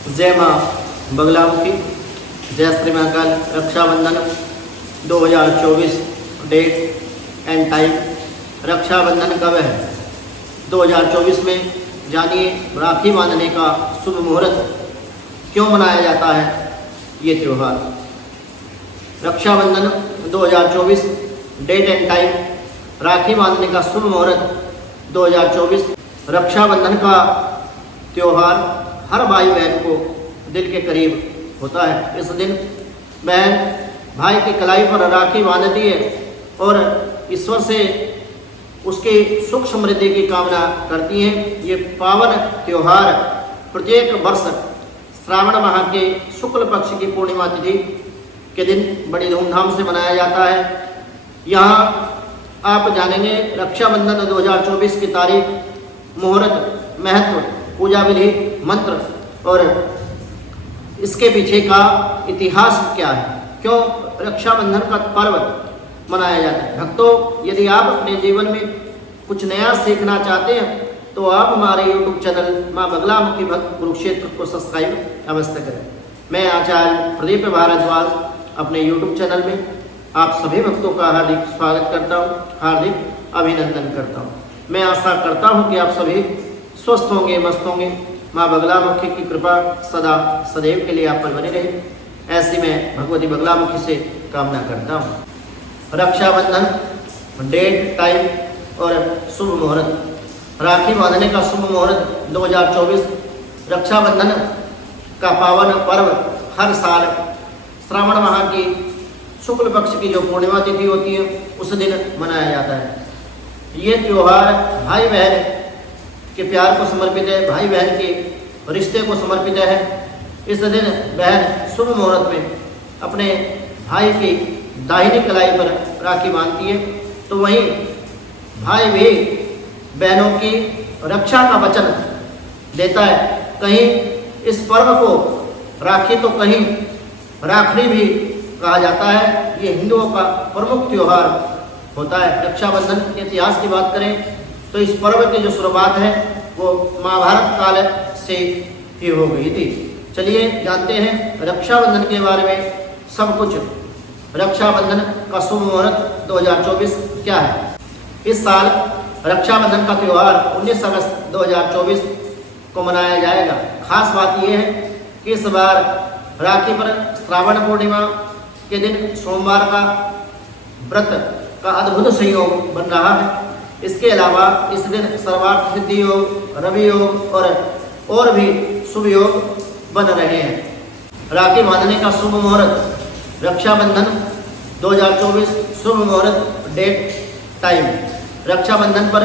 जय माँ बगलामुखी, जय Shri Mahakal. Rakshabandhan 2024 date and time. Rakshabandhan कब है 2024 में? जानिए राखी बांधने का शुभ मुहूर्त क्यों मनाया जाता है ये त्यौहार। Raksha Bandhan 2024 date and time. Rakhi बांधने का शुभ मुहूर्त 2024। रक्षाबंधन का त्यौहार हर भाई बहन को दिल के करीब होता है। इस दिन बहन भाई की कलाई पर राखी बांधती है और ईश्वर से उसकी सुख समृद्धि की कामना करती हैं। ये पावन त्यौहार प्रत्येक वर्ष श्रावण माह के शुक्ल पक्ष की पूर्णिमा तिथि के दिन बड़ी धूमधाम से मनाया जाता है। यहाँ आप जानेंगे रक्षाबंधन 2024 की तारीख, मुहूर्त, महत्व, पूजा विधि, मंत्र और इसके पीछे का इतिहास क्या है, क्यों रक्षाबंधन का पर्व मनाया जाता है। भक्तों, यदि आप अपने जीवन में कुछ नया सीखना चाहते हैं तो आप हमारे YouTube चैनल माँ बगलामुखी भक्त कुरुक्षेत्र को सब्सक्राइब अवश्य करें। मैं आचार्य प्रदीप भारद्वाज अपने YouTube चैनल में आप सभी भक्तों का हार्दिक स्वागत करता हूँ, हार्दिक अभिनंदन करता हूँ। मैं आशा करता हूँ कि आप सभी स्वस्थ होंगे, मस्त होंगे। माँ बगलामुखी की कृपा सदा सदैव के लिए आप पर बनी रहे, ऐसी मैं भगवती बगलामुखी से कामना करता हूँ। रक्षाबंधन डेट, टाइम और शुभ मुहूर्त। राखी बांधने का शुभ मुहूर्त 2024। रक्षाबंधन का पावन पर्व हर साल श्रावण माह की शुक्ल पक्ष की जो पूर्णिमा तिथि होती है उस दिन मनाया जाता है। ये त्यौहार भाई बहन के प्यार को समर्पित है, भाई बहन के रिश्ते को समर्पित है। इस दिन बहन शुभ मुहूर्त में अपने भाई की दाहिनी कलाई पर राखी बांधती है, तो वहीं भाई भी बहनों की रक्षा का वचन देता है। कहीं इस पर्व को राखी तो कहीं राखड़ी भी कहा जाता है। ये हिंदुओं का प्रमुख त्यौहार होता है। रक्षाबंधन के इतिहास की बात करें तो इस पर्व की जो शुरुआत है वो महाभारत काल से ही हो गई थी। चलिए जानते हैं रक्षाबंधन के बारे में सब कुछ। रक्षाबंधन का शुभ मुहूर्त 2024 क्या है? इस साल रक्षाबंधन का त्यौहार 19 अगस्त 2024 को मनाया जाएगा। खास बात यह है कि इस बार राखी पर श्रावण पूर्णिमा के दिन सोमवार का व्रत का अद्भुत संयोग बन रहा है। इसके अलावा इस दिन सर्वार्थ सिद्धि योग, रवि योग और भी शुभ योग बन रहे हैं। राखी बांधने का शुभ मुहूर्त रक्षाबंधन 2024 शुभ मुहूर्त डेट टाइम। रक्षाबंधन पर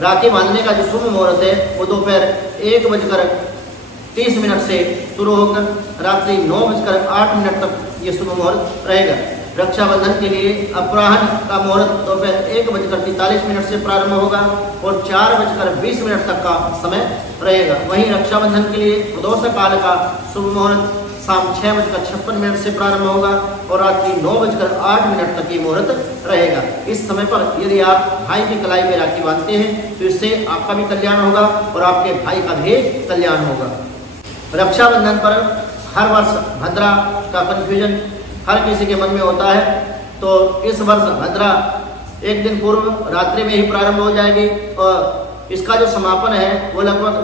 राखी बांधने का जो शुभ मुहूर्त है वो दोपहर 1:30 से शुरू होकर रात्रि 9:08 तक ये शुभ मुहूर्त रहेगा। रक्षाबंधन के लिए अपराह्न का मुहूर्त दोपहर 1:43 से प्रारंभ होगा और 4:20 तक का समय रहेगा। वहीं रक्षाबंधन के लिए प्रदोष काल का शुभ मुहूर्त शाम 6:56 से प्रारंभ होगा और रात्रि 9:08 तक ये मुहूर्त रहेगा। इस समय पर यदि आप भाई की कलाई में राखी बांधते हैं तो इससे आपका भी कल्याण होगा और आपके भाई का भी कल्याण होगा। रक्षाबंधन पर हर वर्ष भद्रा का कन्फ्यूजन हर किसी के मन में होता है, तो इस वर्ष भद्रा एक दिन पूर्व रात्रि में ही प्रारंभ हो जाएगी और इसका जो समापन है वो लगभग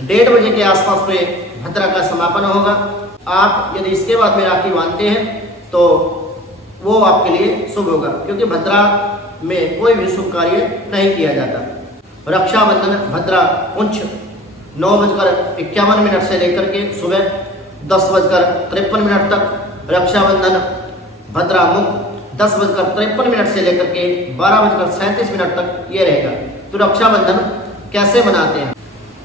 1:30 बजे के आसपास में भद्रा का समापन होगा। आप यदि इसके बाद में राखी बांधते हैं तो वो आपके लिए शुभ होगा, क्योंकि भद्रा में कोई भी शुभ कार्य नहीं किया जाता। रक्षाबंधन भद्रा पुंछ 9:51 से लेकर के सुबह 10:53 तक। रक्षाबंधन भद्रा मुख 10:53 से लेकर के 12:37 तक ये रहेगा। तो रक्षाबंधन कैसे मनाते हैं?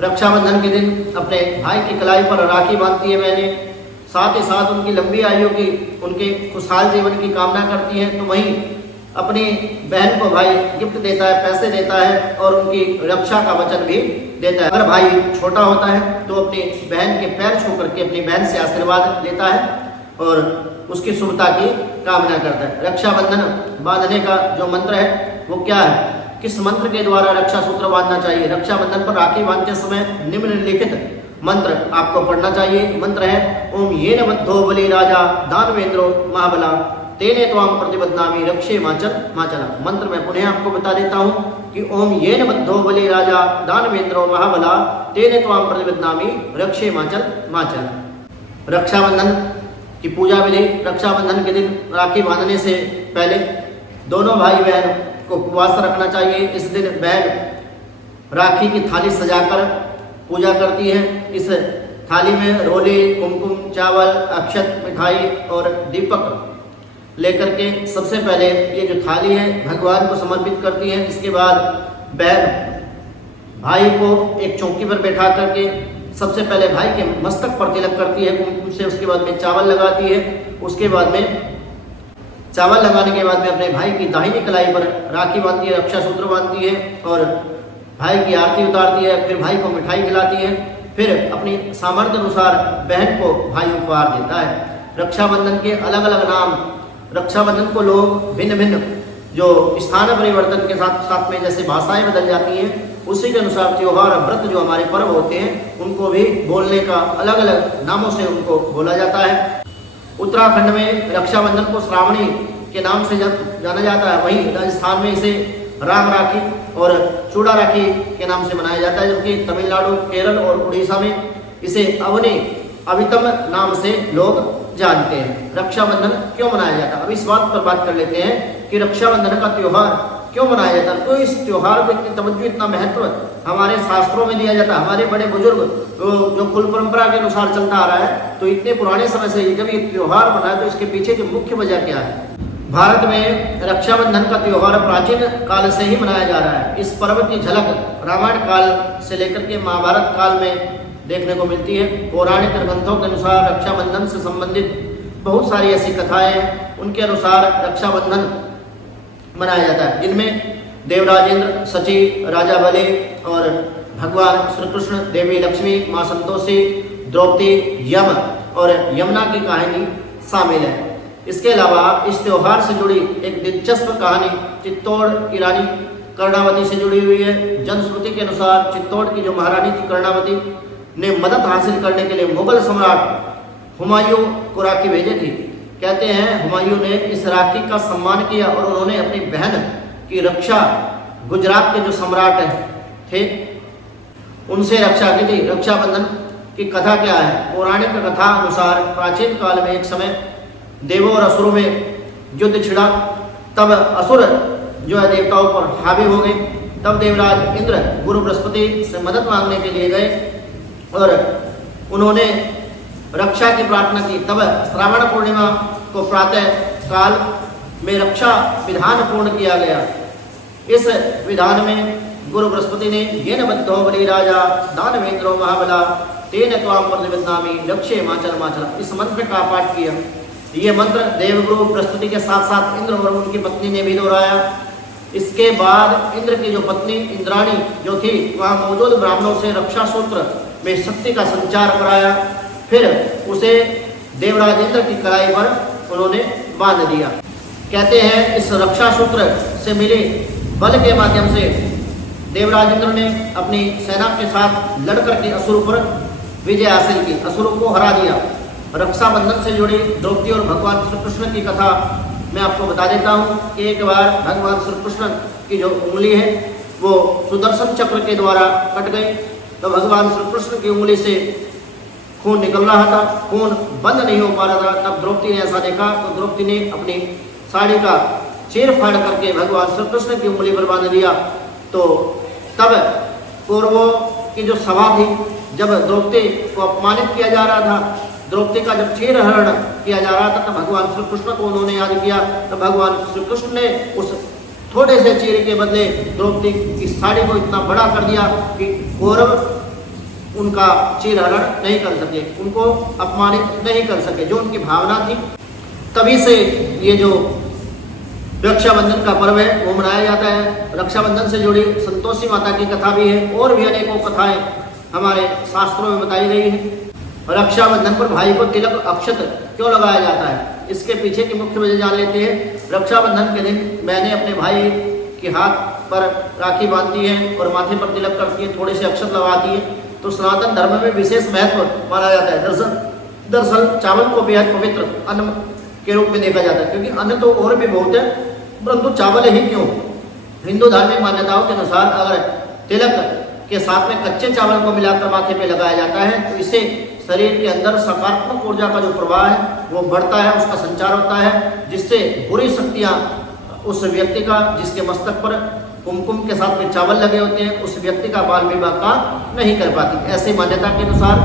रक्षाबंधन के दिन अपने भाई की कलाई पर राखी बांधती है बहनें, साथ ही साथ उनकी लंबी आयु की, उनके खुशहाल जीवन की कामना करती हैं। तो वहीं अपनी बहन को भाई गिफ्ट देता है, पैसे देता है और उनकी रक्षा का वचन भी देता है। अगर भाई छोटा होता है तो अपनी बहन के पैर छू करके अपनी बहन से आशीर्वाद लेता है और उसकी शुभता की कामना करता है। रक्षाबंधन बांधने का जो मंत्र है वो क्या है? किस मंत्र के द्वारा रक्षा सूत्र बांधना चाहिए? रक्षाबंधन पर राखी बांधते समय निम्नलिखित मंत्र आपको पढ़ना चाहिए। मंत्र है ओम येन बद्धो बलि राजा दानवेंद्रो महाबला तेने त्वाम प्रतिबद्धनामि रक्षे माचल माचला। मंत्र मैं पुनः आपको बता देता हूँ कि ओम येन बद्धो बलि राजा दानवेंद्रो महाबला तेने त्वाम प्रतिबद्धनामि रक्षे माचल माचला। रक्षाबंधन की पूजा विधि। रक्षाबंधन के दिन राखी बांधने से पहले दोनों भाई बहन को उपवास रखना चाहिए। इस दिन बहन राखी की थाली सजाकर पूजा करती है। इस थाली में रोली, कुमकुम, चावल, अक्षत, मिठाई और दीपक लेकर के सबसे पहले ये जो थाली है भगवान को समर्पित करती है। इसके बाद बहन भाई को एक चौकी पर बैठा करके सबसे पहले भाई के मस्तक पर तिलक करती है कुमकुम से, उसके बाद में चावल लगाती है। उसके बाद में चावल लगाने के बाद में अपने भाई की दाहिनी कलाई पर राखी बांधती है, रक्षा सूत्र बांधती है और भाई की आरती उतारती है। फिर भाई को मिठाई खिलाती है। फिर अपनी सामर्थ्य अनुसार बहन को भाई उपहार देता है। रक्षाबंधन के अलग अलग नाम। रक्षाबंधन को लोग भिन्न भिन्न जो स्थान परिवर्तन के साथ साथ में जैसे भाषाएं बदल जाती हैं उसी के अनुसार त्योहार व्रत जो हमारे पर्व होते हैं उनको भी बोलने का अलग अलग नामों से उनको बोला जाता है। उत्तराखंड में रक्षाबंधन को श्रावणी के नाम से जाना जाता है। वहीं राजस्थान में इसे राम राखी और चूड़ा राखी के नाम से मनाया जाता है, जबकि तमिलनाडु, केरल और उड़ीसा में इसे अवनी अभितम नाम से लोग जानते हैं। रक्षाबंधन क्यों मनाया जाता है, अब इस बात पर बात कर लेते हैं कि रक्षाबंधन का त्योहार क्यों मनाया जाता है। तो इस त्योहार को इतनी तवज्जो, इतना महत्व हमारे शास्त्रों में दिया जाता है। हमारे बड़े बुजुर्ग जो कुल परंपरा के अनुसार चलता आ रहा है, तो इतने पुराने समय से जब ये त्योहार बना है तो इसके पीछे की मुख्य वजह क्या है। भारत में रक्षाबंधन का त्योहार प्राचीन काल से ही मनाया जा रहा है। इस पर्व की झलक रामायण काल से लेकर के महाभारत काल में देखने को मिलती है। पौराणिक ग्रंथों के अनुसार रक्षाबंधन से संबंधित बहुत सारी ऐसी कथाएं हैं, उनके अनुसार रक्षाबंधन मनाया जाता है, जिनमें देवराजेंद्र, सची, राजा बलि और भगवान श्री कृष्ण, देवी लक्ष्मी, माँ संतोषी, द्रौपदी, यम और यमुना की कहानी शामिल है। इसके अलावा इस त्योहार से जुड़ी एक दिलचस्प कहानी चित्तौड़ की रानी कर्णावती से जुड़ी हुई है। जनश्रुति के अनुसार चित्तौड़ की जो महारानी थी कर्णावती ने मदद हासिल करने के लिए मुगल सम्राट हुमायूं को राखी भेजी थी। कहते हैं हुमायूं ने इस राखी का सम्मान किया और उन्होंने अपनी बहन की रक्षा गुजरात के जो सम्राट थे उनसे रक्षा की थी। रक्षाबंधन की कथा क्या है। पौराणिक कथा अनुसार प्राचीन काल में एक समय देवों और असुरों में युद्ध छिड़ा। तब असुर जो है देवताओं पर हावी हो गए। तब देवराज इंद्र गुरु बृहस्पति से मदद मांगने के लिए गए और उन्होंने रक्षा की प्रार्थना की। तब श्रावण पूर्णिमा को प्रातः काल में रक्षा विधान पूर्ण किया गया। इस विधान में गुरु बृहस्पति ने येन बद्धो बलि राजा दानवेंद्रो महाबला तेन त्वाम प्रतिबद्धनामि रक्षे माचल माचला इस मंत्र का पाठ किया। ये मंत्र देवगुरु बृहस्पति के साथ साथ इंद्र और उनकी पत्नी ने भी दोहराया। इसके बाद इंद्र की जो पत्नी इंद्राणी जो थी वहाँ मौजूद ब्राह्मणों से रक्षा सूत्र में शक्ति का संचार कराया। फिर उसे देवराज इंद्र की कलाई पर उन्होंने बांध दिया। कहते हैं इस रक्षा सूत्र से मिले बल के माध्यम से देवराज इंद्र ने अपनी सेना के साथ लड़कर के असुर पर विजय हासिल की, असुरों को हरा दिया। रक्षाबंधन से जुड़ी द्रौपदी और भगवान श्री कृष्ण की कथा मैं आपको बता देता हूँ कि एक बार भगवान श्री कृष्ण की जो उंगली है वो सुदर्शन चक्र के द्वारा कट गई। तो भगवान श्री कृष्ण की उंगली से खून निकल रहा था, खून बंद नहीं हो पा रहा था। तब द्रौपदी ने ऐसा देखा तो द्रौपदी ने अपनी साड़ी का चीर फाड़ करके भगवान श्री कृष्ण की उंगली पर बांध दिया। तो तब कौरवों की जो सभा थी, जब द्रौपदी को अपमानित किया जा रहा था, द्रौपदी का जब चीरहरण किया जा रहा था, तब भगवान श्री कृष्ण को उन्होंने याद किया। तब भगवान श्री कृष्ण ने उस थोड़े से चीर के बदले द्रौपदी की साड़ी को इतना बड़ा कर दिया कि कौरव उनका चीरहरण नहीं कर सके, उनको अपमानित नहीं कर सके, जो उनकी भावना थी। तभी से ये जो रक्षाबंधन का पर्व है वो मनाया जाता है। रक्षाबंधन से जुड़ी संतोषी माता की कथा भी है और भी अनेकों कथाएं हमारे शास्त्रों में बताई गई है। रक्षाबंधन पर भाई को तिलक अक्षत क्यों लगाया जाता है, इसके पीछे की मुख्य वजह जान लेते हैं। रक्षाबंधन के दिन बहनें अपने भाई के हाथ पर राखी बांधती हैं और माथे पर तिलक करती हैं, थोड़े से अक्षत लगाती हैं। तो सनातन धर्म में विशेष महत्व माना जाता है। दरअसल चावल को बेहद पवित्र अन्न के रूप में देखा जाता है, क्योंकि अन्न तो और भी बहुत है, परंतु चावल ही क्यों। हिंदू धार्मिक मान्यताओं के अनुसार अगर तिलक के साथ में कच्चे चावल को मिलाकर माथे पे लगाया जाता है तो इससे शरीर के अंदर सकारात्मक ऊर्जा का जो प्रवाह है वो बढ़ता है, उसका संचार होता है, जिससे बुरी शक्तियां उस व्यक्ति का, जिसके मस्तक पर कुमकुम के साथ में चावल लगे होते हैं, उस व्यक्ति का बाल विवाह का नहीं कर पाती। ऐसी मान्यता के अनुसार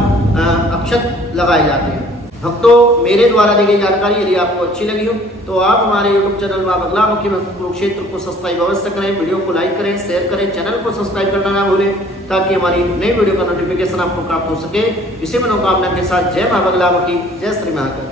अक्षत लगाए जाते हैं। भक्तों, मेरे द्वारा दी गई जानकारी यदि आपको अच्छी लगी हो तो आप हमारे YouTube चैनल मां बगलामुखी कुरुक्षेत्र को सब्सक्राइब अवश्य करें, वीडियो को लाइक करें, शेयर करें, चैनल को सब्सक्राइब करना ना भूलें, ताकि हमारी नई वीडियो का नोटिफिकेशन आपको प्राप्त हो सके। इसी मनोकामना के साथ जय मां बगलामुखी, जय श्री महाकाल।